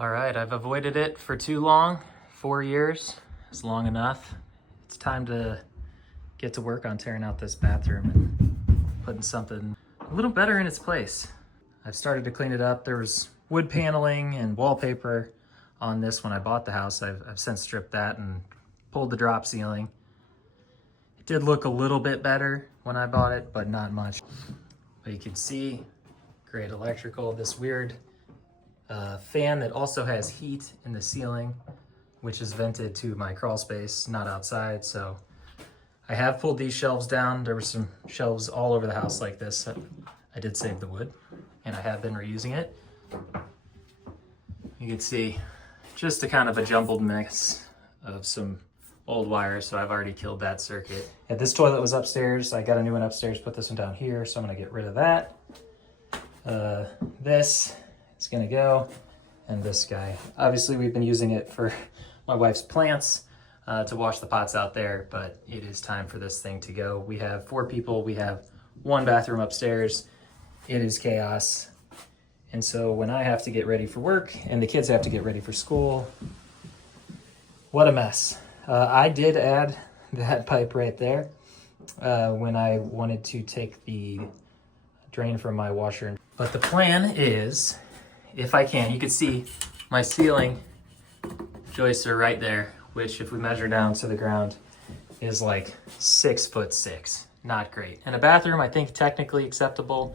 All right, I've avoided it for too long. 4 years is long enough. It's time to get to work on tearing out this bathroom and putting something a little better in its place. I've started to clean it up. There was wood paneling and wallpaper on this when I bought the house. I've since stripped that and pulled the drop ceiling. It did look a little bit better when I bought it, but not much. But you can see, great electrical, this weird fan that also has heat in the ceiling, which is vented to my crawl space, not outside. So I have pulled these shelves down. There were some shelves all over the house like this. I did save the wood, and I have been reusing it. You can see just a kind of a jumbled mix of some old wires, so I've already killed that circuit. And this toilet was upstairs. I got a new one upstairs, put this one down here, so I'm gonna get rid of that. This is gonna go, and this guy. Obviously, we've been using it for my wife's plants to wash the pots out there, but it is time for this thing to go. We have 4 people. We have 1 bathroom upstairs. It is chaos. And so when I have to get ready for work and the kids have to get ready for school, what a mess. I did add that pipe right there when I wanted to take the drain from my washer. But the plan is, if I can, you can see my ceiling joists are right there, which if we measure down to the ground is like 6'6". Not great. And a bathroom, I think technically acceptable,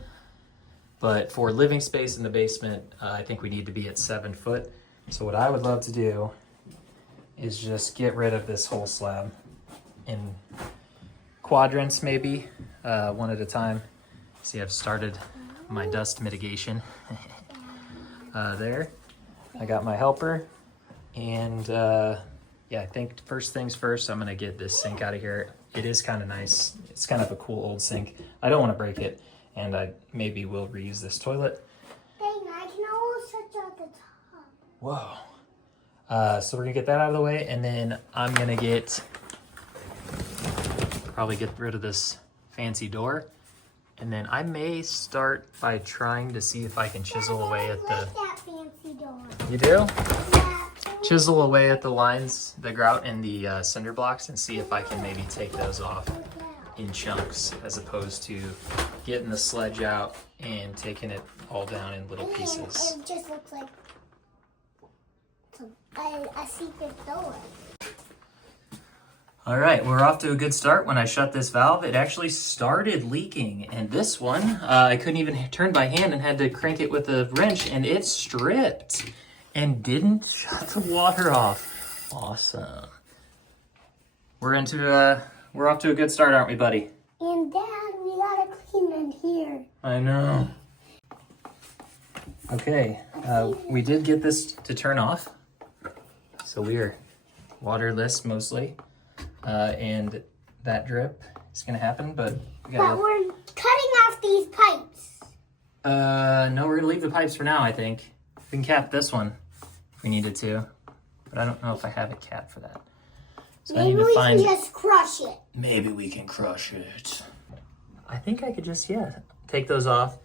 but for living space in the basement, I think we need to be at 7 foot. So what I would love to do is just get rid of this whole slab in quadrants, maybe, one at a time. See, I've started my dust mitigation there. I got my helper, and yeah, I think first things first, I'm gonna get this sink out of here. It is kind of nice. It's kind of a cool old sink. I don't want to break it, and I maybe will reuse this toilet. Dang, I can almost touch out the top. Whoa. So we're gonna get that out of the way, and then I'm gonna probably get rid of this fancy door. And then I may start by trying to see if I can chisel away at the... that fancy door. You do? Yeah. Chisel away at the lines, the grout and the cinder blocks, and see if I can maybe take those off in chunks, as opposed to getting the sledge out and taking it all down in little pieces. It just looks like a secret door. All right, we're off to a good start. When I shut this valve, it actually started leaking. And this one, I couldn't even turn by hand and had to crank it with a wrench, and it stripped and didn't shut the water off. Awesome. We're off to a good start, aren't we, buddy? And Dad, we gotta clean in here. I know. Okay, we did get this to turn off. So we are waterless mostly. And that drip is gonna happen, but we're cutting off these pipes. No, we're gonna leave the pipes for now, I think. We can cap this one if we needed to, but I don't know if I have a cap for that. So maybe we can just crush it. Maybe we can crush it. I think I could just, take those off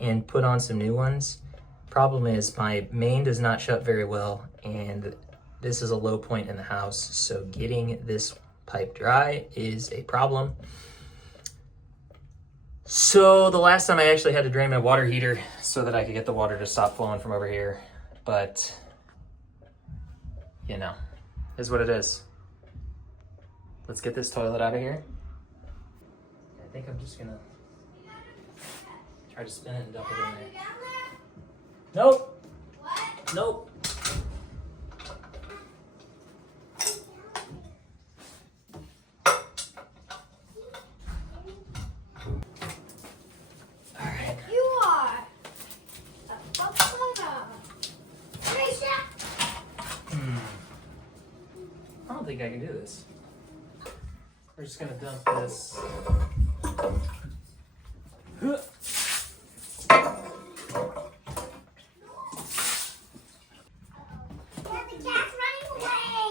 and put on some new ones. Problem is my main does not shut very well, and this is a low point in the house, so getting this pipe dry is a problem. So the last time I actually had to drain my water heater so that I could get the water to stop flowing from over here, but you know, is what it is. Let's get this toilet out of here. I think I'm just gonna try to spin it and dump it in there. Nope. What? Nope. I don't think I can do this. We're just gonna dump this. The cat's running away.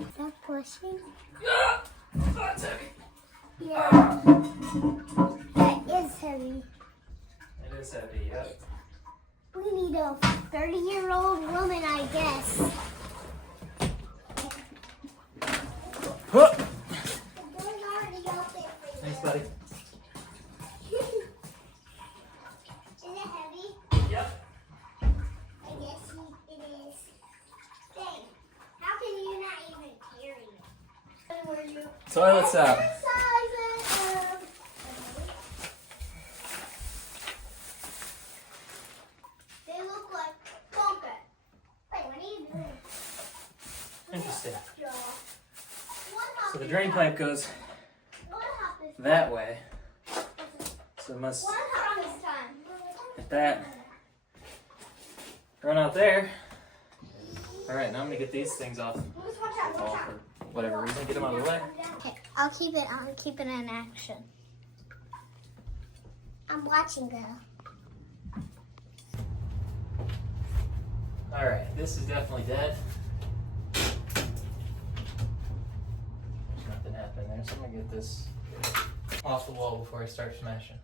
Is that pushing? Oh, that's heavy. Yeah. That is heavy. It is heavy, yep. We need a 30-year-old woman, I guess. Huh. The door's already open. Thanks, buddy. Is it heavy? Yep. I guess it is. Dang, how can you not even carry it? Where you? Toilet's out. They look like bumpet. Wait, what are you doing? Interesting. What So the drain pipe goes happened? that way. So it must What happened this time? hit that. Run out there. Alright, now I'm gonna get these things off the wall for whatever reason. Get them out of the way. Okay, I'll keep it in action. I'm watching though. Alright, this is definitely dead. There's nothing happening there, so I'm gonna get this off the wall before I start smashing.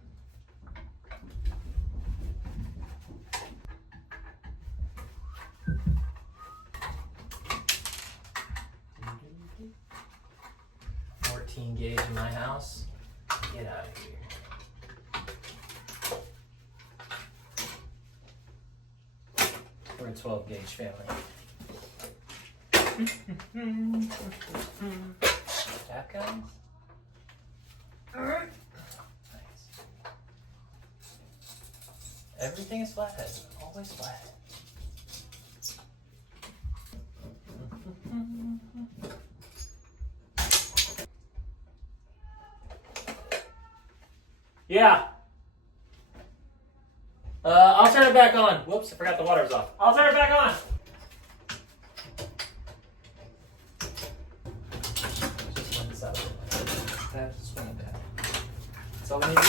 Gauge in my house. Get out of here. We're a 12 gauge family. Tap guns? Nice. Everything is flathead. Always flathead. Yeah. I'll turn it back on. Whoops, I forgot the water's off. I'll turn it back on. Just swing this out of it. Just swing it back. That's all we need to do.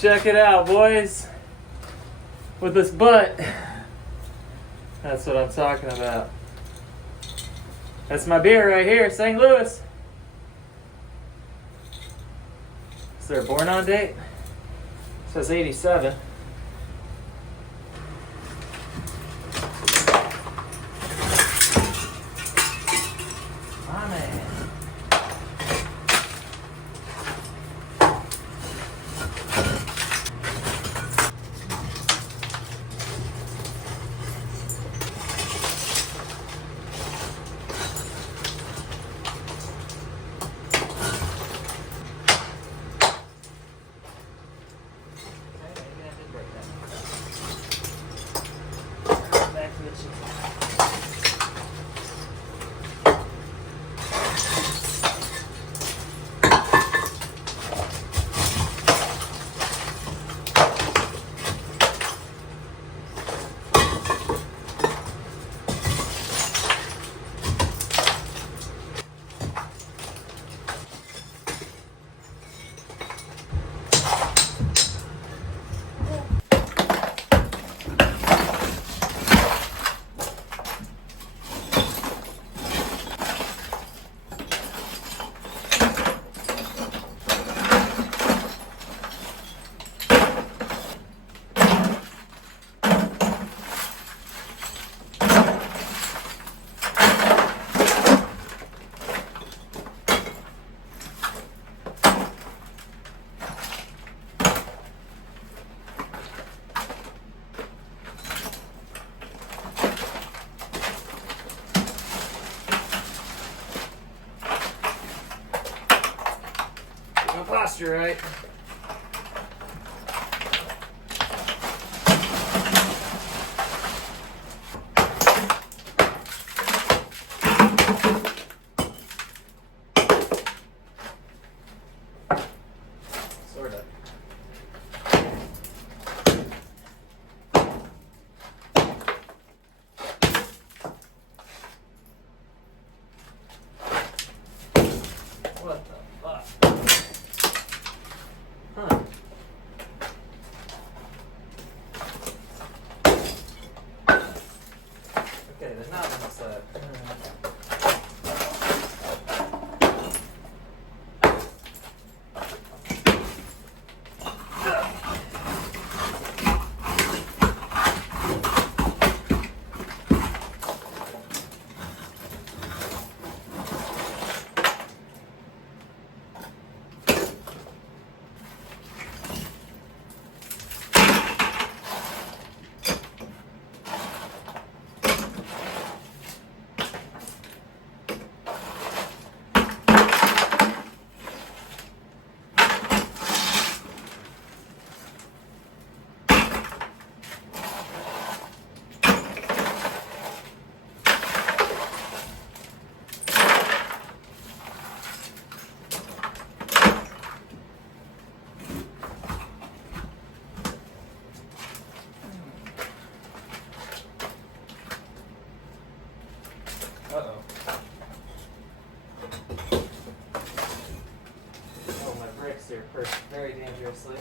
Check it out, boys. With this butt. That's what I'm talking about. That's my beer right here, St. Louis. Is there a born on date? It says 87. My man. fixture right. Sort of. What the fuck? Huh. Okay, there's not on the side. Uh-oh. Oh, my brakes are perched very dangerously.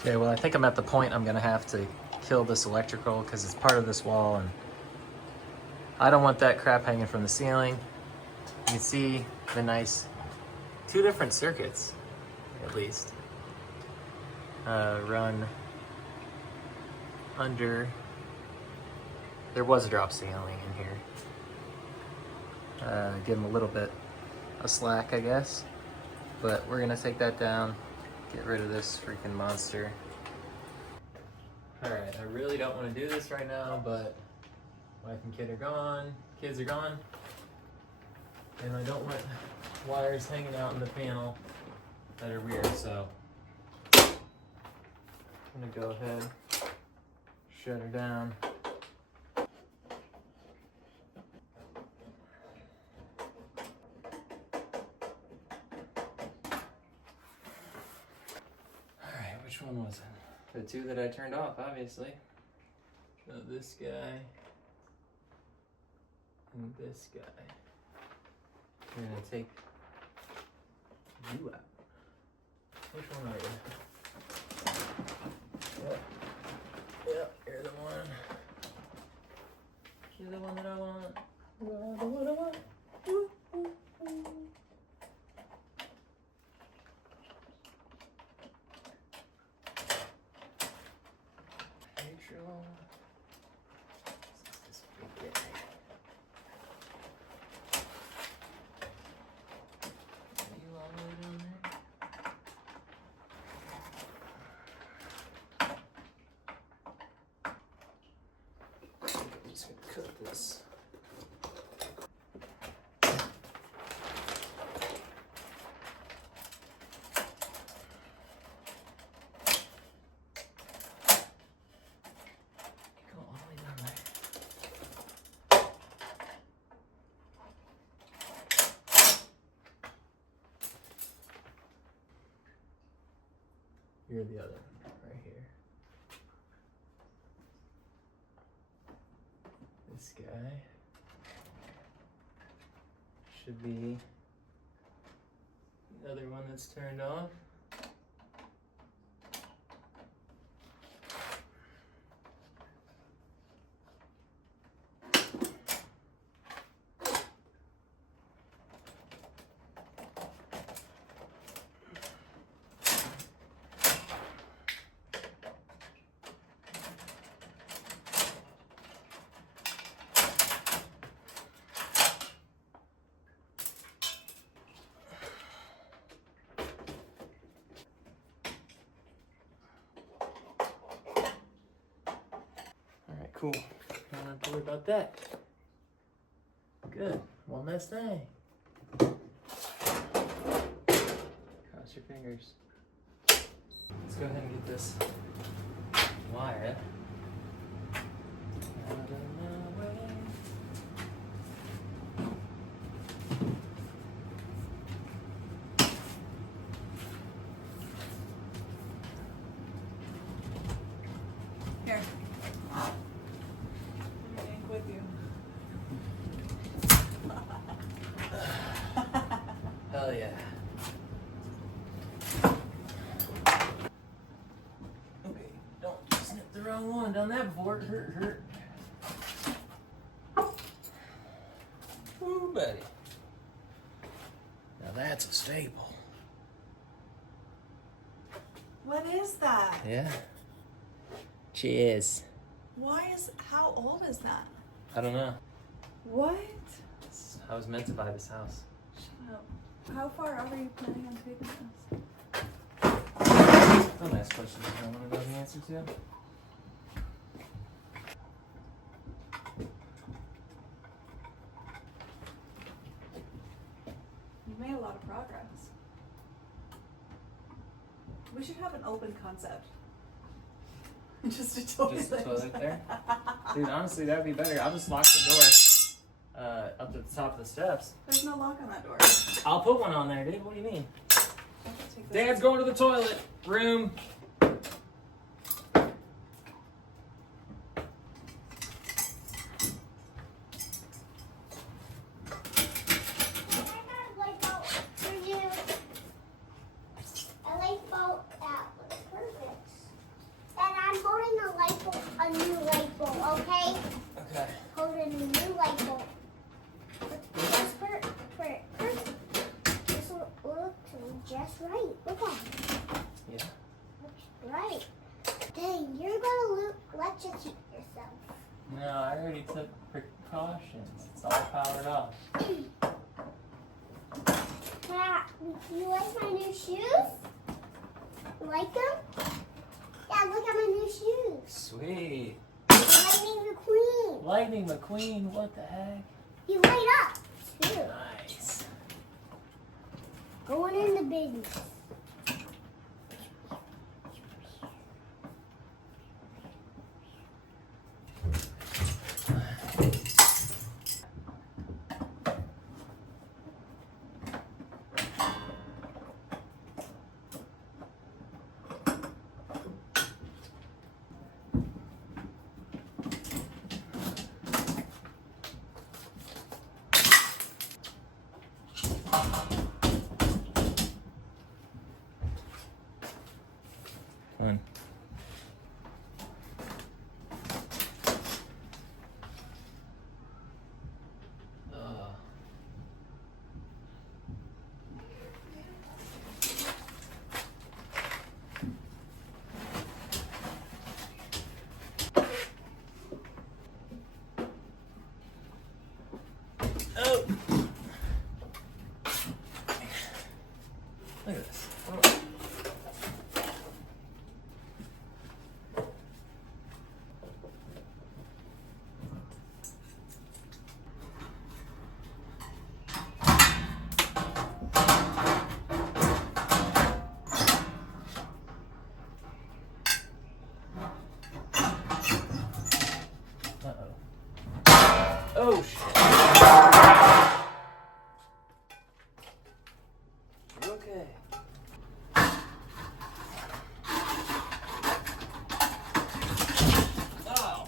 Okay, well I think I'm at the point I'm gonna have to kill this electrical because it's part of this wall and I don't want that crap hanging from the ceiling. You can see the nice 2 different circuits, at least, run under. There was a drop ceiling in here. Give them a little bit of slack, I guess. But we're gonna take that down, get rid of this freaking monster. All right, I really don't want to do this right now, but wife and kids are gone, and I don't want wires hanging out in the panel that are weird, so I'm gonna go ahead, shut her down. Alright, which one was it? The 2 that I turned off, obviously. So this guy and this guy. We're gonna take you out. Which one are you? Yep, you're the one. You're the one that I want. You are the one I want. Woo, woo, woo. Neutral. This big guy. Are you all the way down there? I'm just gonna cut this. Go all the way down there. You're the other one, right here. This guy should be the other one that's turned off. Alright, cool. Don't have to worry about that. Good. One last thing. Cross your fingers. Let's go ahead and get this wire out of my way. Here. Let me ink with you. Hell yeah. Okay, don't snip the wrong one down that board. Hurt. Ooh, buddy. Now that's a staple. What is that? Yeah. Cheers. How old is that? I don't know. What? I was meant to buy this house. Shut up. How far are you planning on taking this? Don't ask questions you don't want to know the answer to. You've made a lot of progress. We should have an open concept. Just a toilet. Just a toilet there? Dude, honestly, that would be better. I'll just lock the door up to the top of the steps. There's no lock on that door. I'll put one on there, dude. What do you mean? Take this. Dad's going to the toilet room. electrocute yourself. No, I already took precautions. It's all powered off. Dad, you like my new shoes? You like them? Dad, look at my new shoes. Sweet. Lightning McQueen. Lightning McQueen, what the heck? You light up, too. Nice. Going in the business. Fun. Oh! Look at this. Oh shit. Okay. Oh.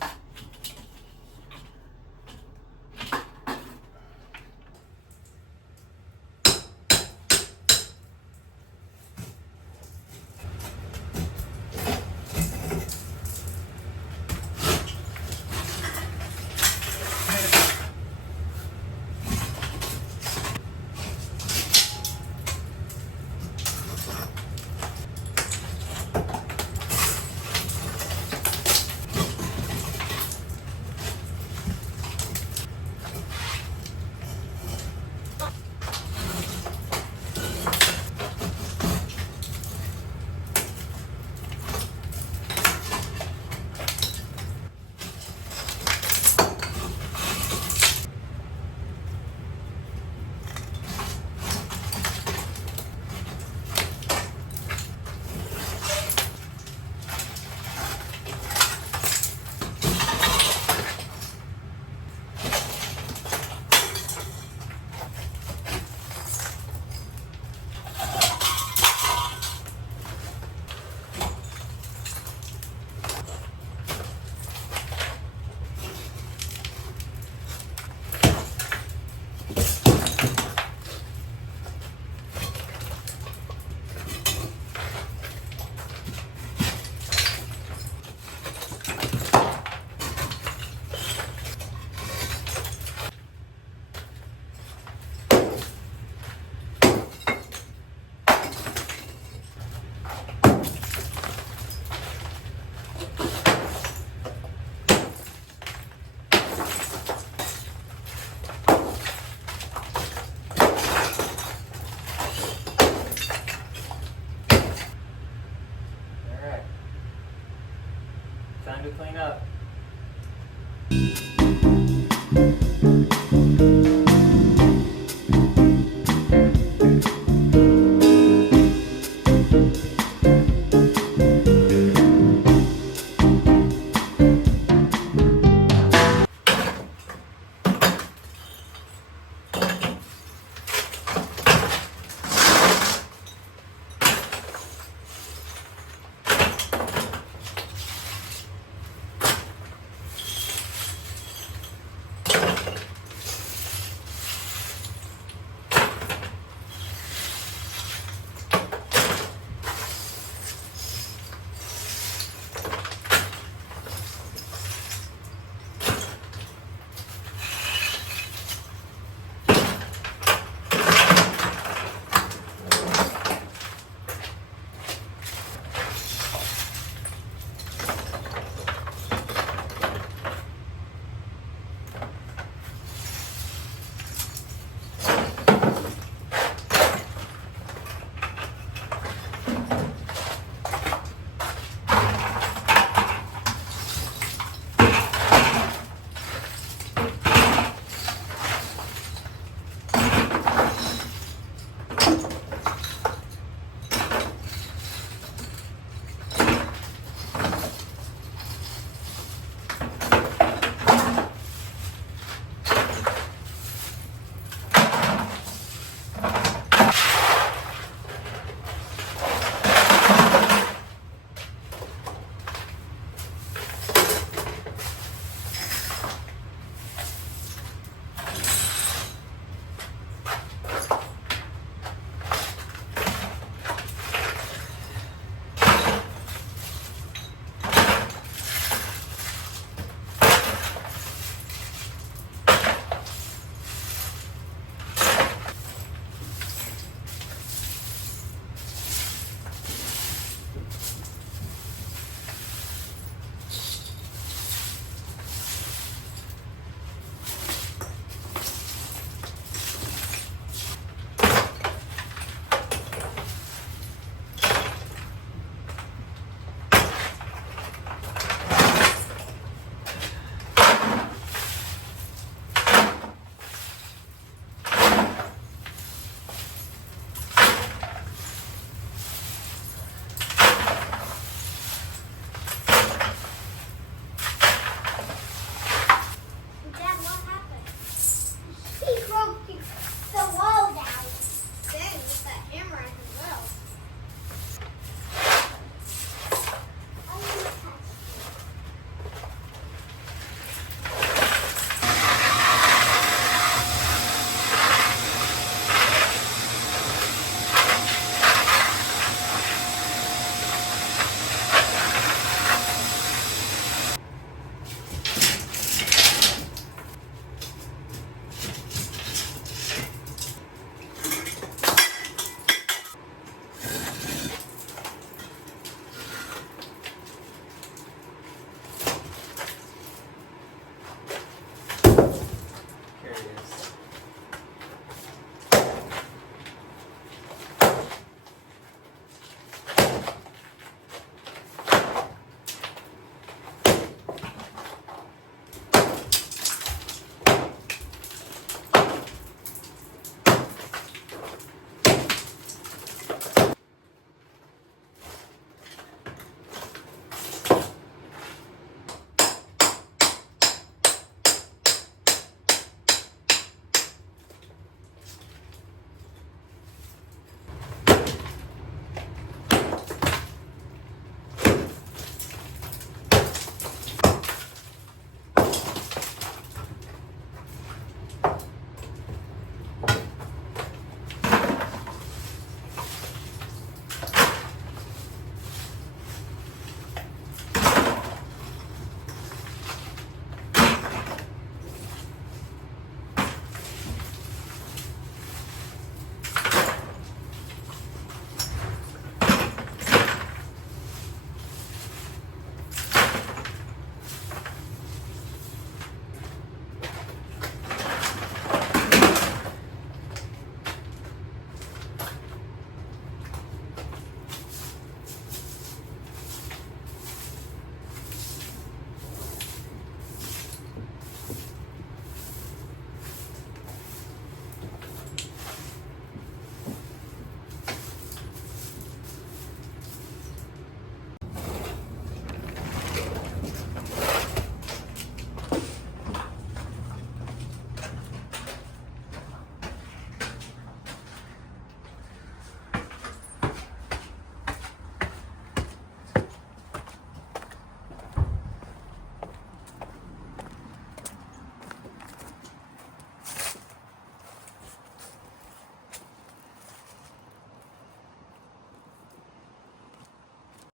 Time to clean up.